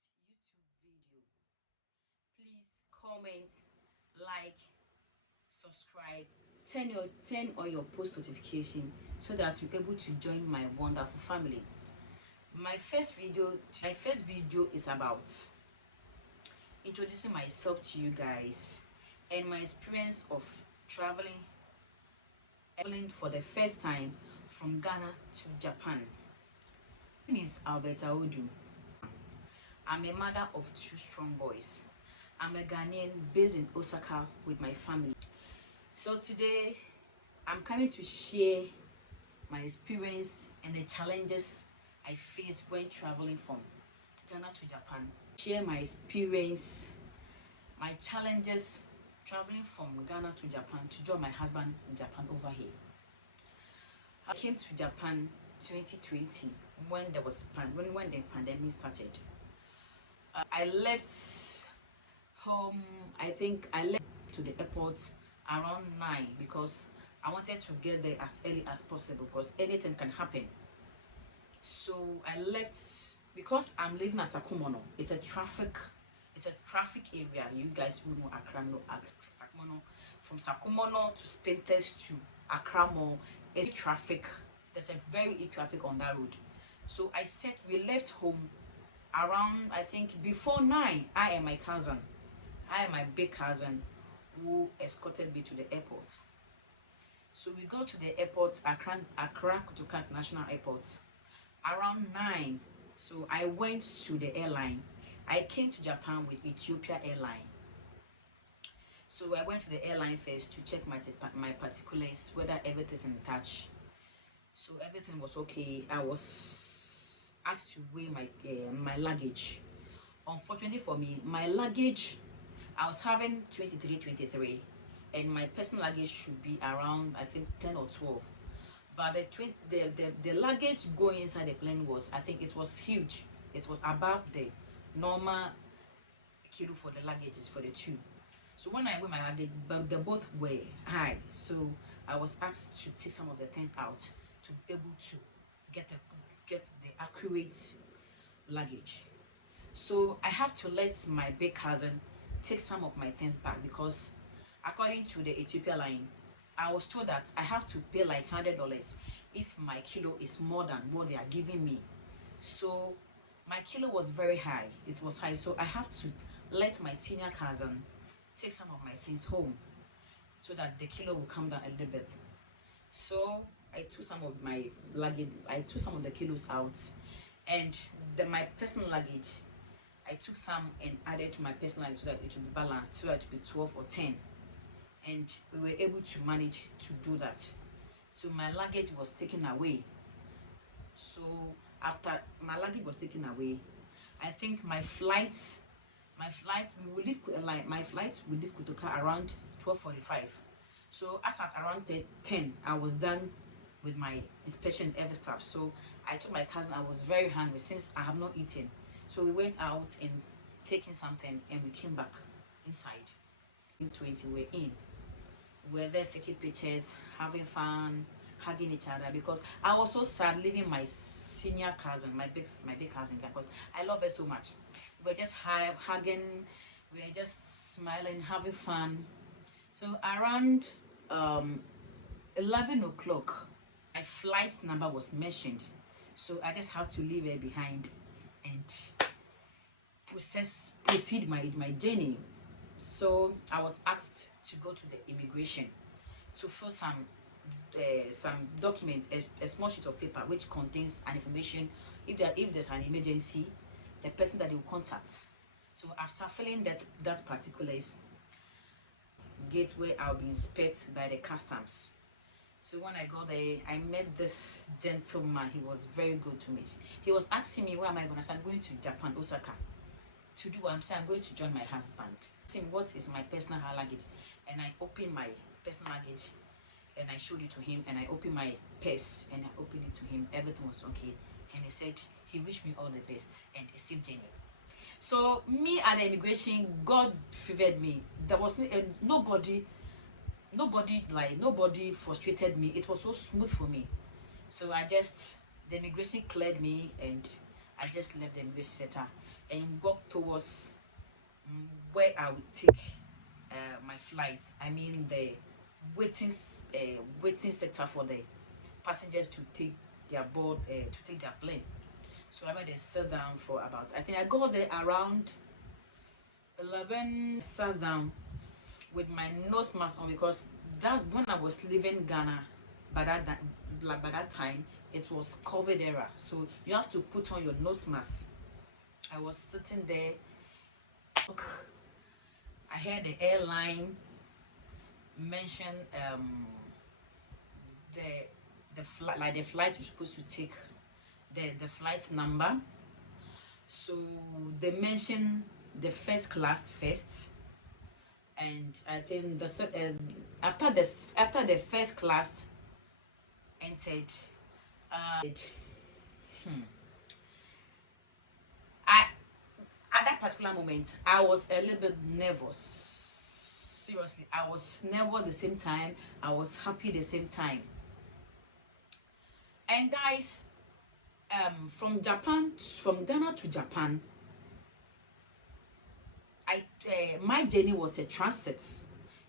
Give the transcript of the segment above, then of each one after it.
first YouTube video. Please comment, like, subscribe, turn on your post notification so that you're able to join my wonderful family. My first video is about introducing myself to you guys and my experience of traveling for the first time from Ghana to Japan. My name is Alberta Odu. I'm a mother of 2 strong boys. I'm a Ghanaian based in Osaka with my family. So today I'm coming to share my experience and the challenges I faced when traveling from Ghana to Japan. Share my experience, my challenges traveling from Ghana to Japan to join my husband in Japan over here. I came to Japan 2020 when the pandemic started. I left home, I think I left to the airport around 9 because I wanted to get there as early as possible because anything can happen. So I left because I'm living at Sakumono. It's a traffic area. You guys who know Accra know Sakumono. From Sakumono to Spintex to Accra Mall, it's traffic. There's a very traffic on that road. So we left home around, I think before 9. I and my big cousin who escorted me to the airport. So we go to the airport, Accra Kotoka International Airport, around 9. So I went to the airline. I came to Japan with Ethiopia Airline. So I went to the airline first to check my particulars, whether everything's in touch. So everything was okay. I was asked to weigh my luggage. Unfortunately for me, my luggage, I was having 23, and my personal luggage should be around, I think, 10 or 12. But the luggage going inside the plane was, I think it was huge. It was above the normal kilo for the luggages for the 2. So when I weighed my luggage, they both were high. So I was asked to take some of the things out to be able to get the accurate luggage. So I have to let my big cousin take some of my things back because according to the Ethiopia line, I was told that I have to pay like $100 if my kilo is more than what they are giving me. So my kilo was very high. It was high. So I have to let my senior cousin take some of my things home so that the kilo will come down a little bit. So I took some of my luggage, I took some of the kilos out, and my personal luggage, I took some and added to my personal luggage so that it would be balanced, so that it would be 12 or 10. And we were able to manage to do that. So my luggage was taken away. So after my luggage was taken away, I think my flight will leave Kotoka around 12:45. So as at around 10, I was done with my inspection every stuff. So I told my cousin I was very hungry since I have not eaten. So we went out and taking something, and we came back inside. In 20, we're in. We're there taking pictures, having fun, hugging each other because I was so sad leaving my senior cousin, my big cousin, because I love her so much. We're just hugging, we're just smiling, having fun. So around 11 o'clock, my flight number was mentioned. So I just have to leave her behind and proceed my journey. So I was asked to go to the immigration to fill some document, a small sheet of paper which contains an information if there's an emergency, the person that they will contact. So after filling that particulars, gate where I'll be inspected by the customs. So when I got there, I met this gentleman. He was very good to me. He was asking me, where am I going to say? I'm going to Japan, Osaka. To do what I'm saying, I'm going to join my husband. Asked him what is my personal luggage, and I opened my personal luggage and I showed it to him, and I opened my purse and I opened it to him. Everything was okay, and he said he wished me all the best and a safe journey. So me at the immigration, God favored me. There was nobody frustrated me. It was so smooth for me. So the immigration cleared me, and I just left the immigration center and walked towards where I would take my flight. I mean the waiting sector for the passengers to take their board to take their plane. So I went and sat down for about, I think I got there around 11. Sat down with my nose mask on because that when I was leaving Ghana by that time it was COVID era, so you have to put on your nose mask. I was sitting there. I heard the airline mention the flight, like the flight we're supposed to take, the flight number. So they mentioned the first class first, and I think the after the first class entered, I at that particular moment I was a little bit nervous. Seriously, I was nervous at the same time, I was happy at the same time. And guys, from Ghana to Japan, my journey was a transit,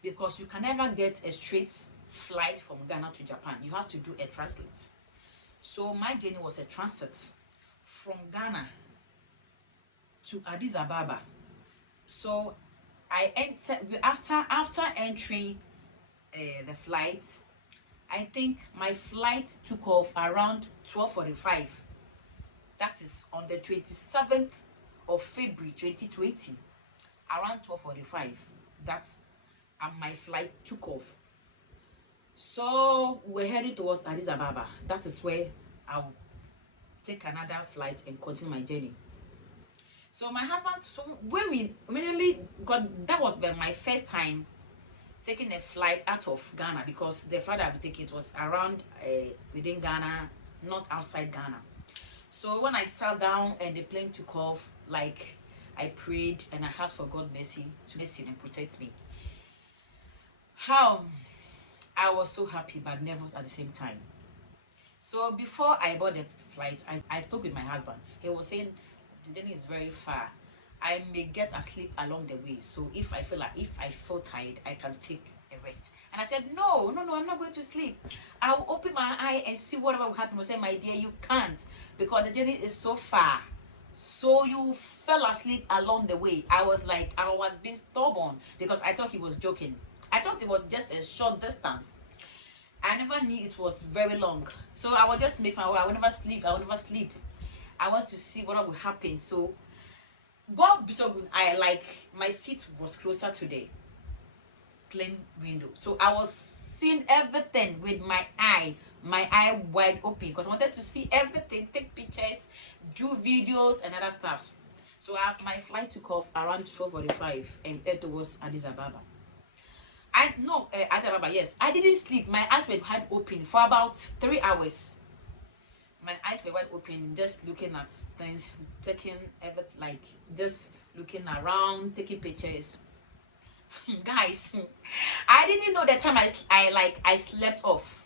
because you can never get a straight flight from Ghana to Japan. You have to do a transit. So my journey was a transit from Ghana to Addis Ababa. So I entered after entering the flight. I think my flight took off around 12:45. That is on the 27th of February 2020. Around 12:45. That's my flight took off. So we're heading towards Addis Ababa. That is where I'll take another flight and continue my journey. So my husband, so when we immediately got, that was my first time taking a flight out of Ghana, because the flight I would take, it was around within Ghana, not outside Ghana. So when I sat down and the plane took off, like I prayed and I asked for God mercy to mercy and protect me. How I was so happy but nervous at the same time. So before I board the flight, I spoke with my husband. He was saying the journey is very far. I may get asleep along the way. So if I feel tired, I can take a rest. And I said, no, I'm not going to sleep. I will open my eye and see whatever will happen. I said, my dear, you can't, because the journey is so far. So you fell asleep along the way. I was being stubborn because I thought he was joking. I thought it was just a short distance. I never knew it was very long. So I would just make my way. I will never sleep. I want to see what will happen. So God be so good. My seat was closer to the plane window. So I was seeing everything with my eye wide open, because I wanted to see everything, take pictures, do videos and other stuffs. So my flight took off around 12:45 and it was Addis Ababa. Addis Ababa, yes. I didn't sleep. My eyes were wide open for about 3 hours. My eyes were wide open, just looking at things, taking everything, just looking around, taking pictures. Guys, I didn't know the time I slept off.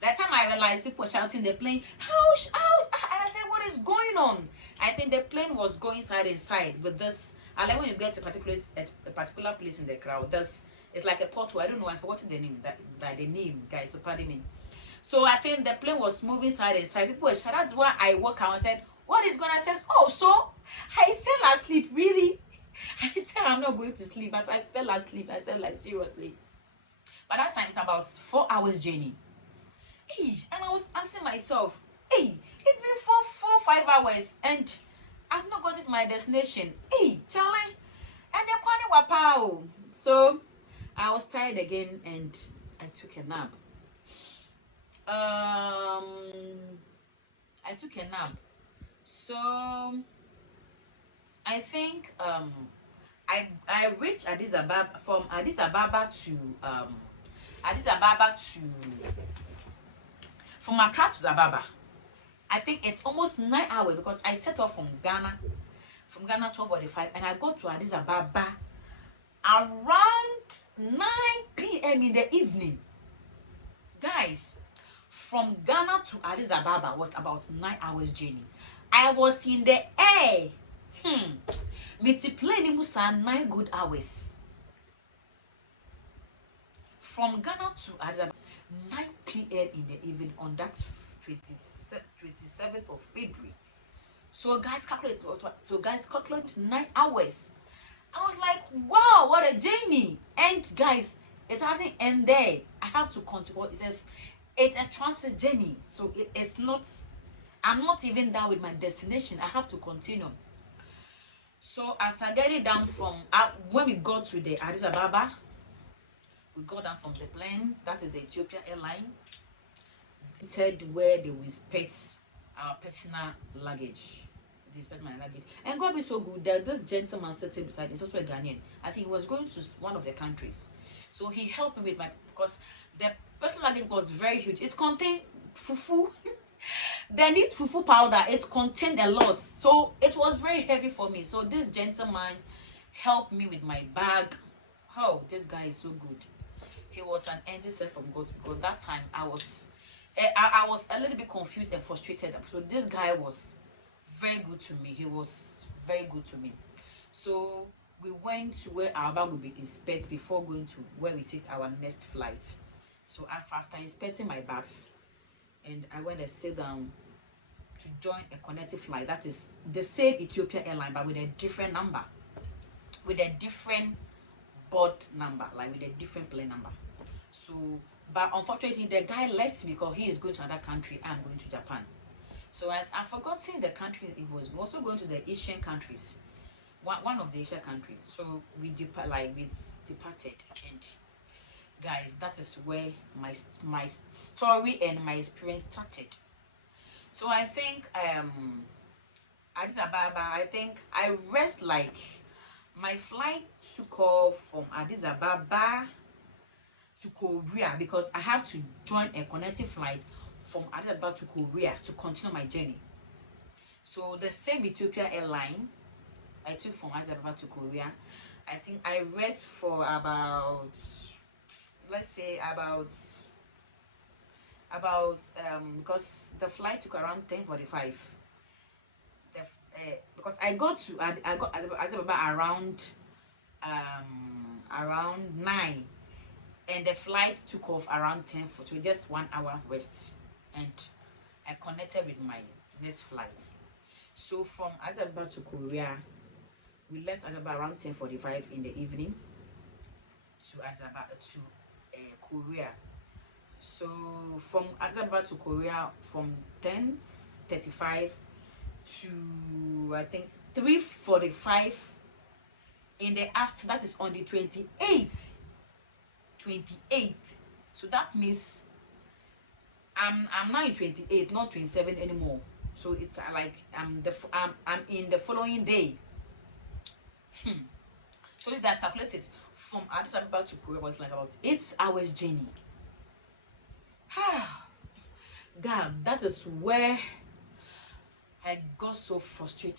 That time I realized people were shouting the plane, ouch, ouch, and I said, what is going on? I think the plane was going side and side with this. And then when you get to a particular place in the crowd, it's like a portal. I don't know, I've forgotten the name, the name, guys, so pardon me. So I think the plane was moving side and side. People were shouting. That's why I woke out and said, what is going on? I said, oh, so I fell asleep, really? I said, I'm not going to sleep, but I fell asleep. I said, seriously. By that time, it's about 4 hours journey. Hey, and I was asking myself, hey, it's been 5 hours, and I've not got to my destination. Hey, Charlie, and you're quite wapao. So I was tired again, and I took a nap. I took a nap. So I think I reached Addis Ababa, from Addis Ababa to from Accra to Ababa. I think it's almost 9 hours, because I set off from Ghana 12:45 and I got to Addis Ababa around 9 p.m. in the evening. Guys, from Ghana to Addis Ababa was about 9 hours journey. I was in the air. Me plane musa 9 good hours. From Ghana to Addis Ababa, 9 p.m. in the evening on that 27th of February. So guys, calculate 9 hours. I was like, wow, what a journey. And guys, it hasn't ended. I have to continue. It's a transit journey. So it's not, I'm not even done with my destination. I have to continue. So after getting down from, when we got to the Addis Ababa, we got down from the plane, that is the Ethiopian airline, where they will inspect our personal luggage. They inspect my luggage. And God be so good that this gentleman sitting beside me is also a Ghanaian. I think he was going to one of the countries. So he helped me with my, because the personal luggage was very huge. It contained fufu. They need fufu powder. It contained a lot. So it was very heavy for me. So this gentleman helped me with my bag. Oh, this guy is so good. He was an angel sent from God, because that time I was a little bit confused and frustrated. So this guy was very good to me. He was very good to me. So we went to where our bag would be inspected before going to where we take our next flight. So after inspecting my bags, and I went and sat down to join a connecting flight. That is the same Ethiopian airline, but with a different number, with a different board number, like with a different plane number. So, but unfortunately, the guy left me because he is going to another country. I'm going to Japan. So I've forgotten the country it was. We're also going to the Asian countries, one of the Asian countries. So we departed, and guys, that is where my story and my experience started. So I think Addis Ababa, I think I rest like, my flight took off from Addis Ababa to Korea, because I have to join a connecting flight from Addis Ababa to Korea to continue my journey. So the same Ethiopia airline I took from Addis Ababa to Korea. I think I rest for about, let's say about because the flight took around 10:45. Because I got Addis Ababa around 9, and the flight took off around 10 for just 1 hour rest, and I connected with my next flight. So from Addis Ababa to Korea, we left Addis Ababa around 10:45 in the evening to Addis Ababa to Korea. So from Addis Ababa to Korea, from 10:35 to I think 3:45 in the afternoon. That is on the 28th. So that means I'm now in 28, not 27 anymore. So it's like I'm in the following day. So you guys calculate it, from Addis Ababa to Korea, it's like about 8 hours journey. God, that is where I got so frustrated.